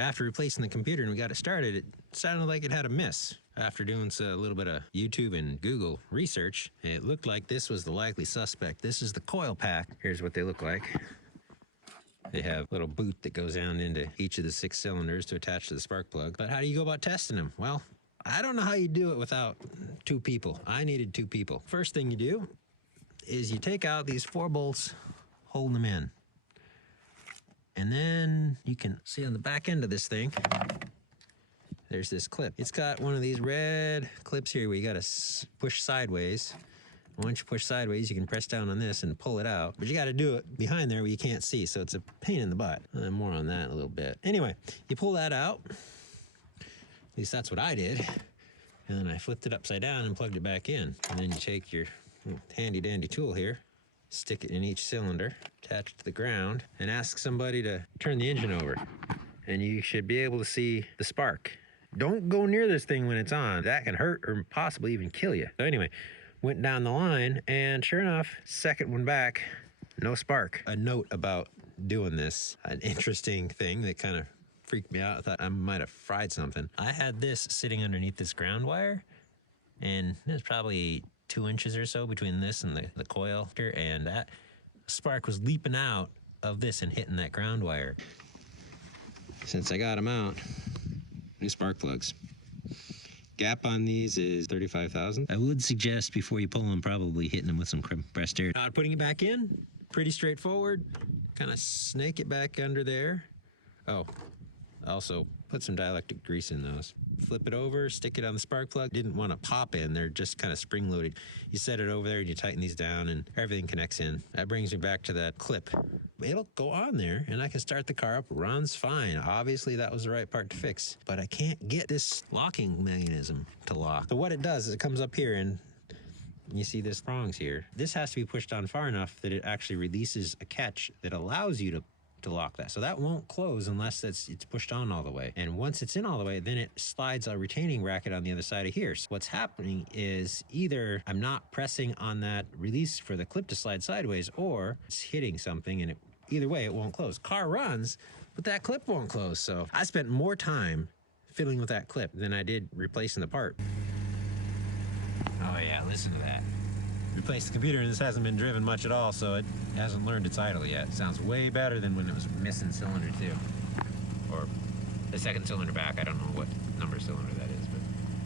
After replacing the computer and we got it started, it sounded like it had a miss. After doing a little bit of YouTube and Google research, it looked like this was the likely suspect. This is the coil pack. Here's what they look like. They have a little boot that goes down into each of the 6 cylinders to attach to the spark plug. But how do you go about testing them? Well, I don't know how you do it without 2 people. I needed 2 people. First thing you do is you take out these 4 bolts, holding them in. And then you can see on the back end of this thing, there's this clip. It's got one of these red clips here where you gotta push sideways. Once you push sideways, you can press down on this and pull it out. But you gotta do it behind there where you can't see, so it's a pain in the butt. More on that in a little bit. Anyway, you pull that out. At least that's what I did. And then I flipped it upside down and plugged it back in. And then you take your handy dandy tool here, stick it in each cylinder, attach it to the ground, and ask somebody to turn the engine over. And you should be able to see the spark. Don't go near this thing when it's on. That can hurt or possibly even kill you. So anyway, went down the line, and sure enough, second one back, no spark. A note about doing this, an interesting thing that kind of freaked me out. I thought I might have fried something. I had this sitting underneath this ground wire, and there's probably 2 inches or so between this and the coil, and that spark was leaping out of this and hitting that ground wire. Since I got them out, new spark plugs. Gap on these is 35,000. I would suggest before you pull them, probably hitting them with some compressed air. Putting it back in, pretty straightforward. Kind of snake it back under there. Oh, also put some dielectric grease in those. Flip it over, stick it on the spark plug. Didn't want to pop in, they're just kind of spring loaded. You set it over there and you tighten these down and everything connects in. That brings me back to that clip. It'll go on there and I can start the car up, runs fine. Obviously that was the right part to fix, but I can't get this locking mechanism to lock. So what it does is it comes up here and you see this prongs here. This has to be pushed on far enough that it actually releases a catch that allows you to lock that. So that won't close unless it's pushed on all the way. And once it's in all the way, then it slides a retaining racket on the other side of here. So what's happening is either I'm not pressing on that release for the clip to slide sideways, or it's hitting something and either way it won't close. Car runs, but that clip won't close. So I spent more time fiddling with that clip than I did replacing the part. Oh yeah, listen to that. Replaced the computer and this hasn't been driven much at all, so it hasn't learned its idle yet. It sounds way better than when it was missing cylinder 2. Or the second cylinder back, I don't know what number cylinder that is.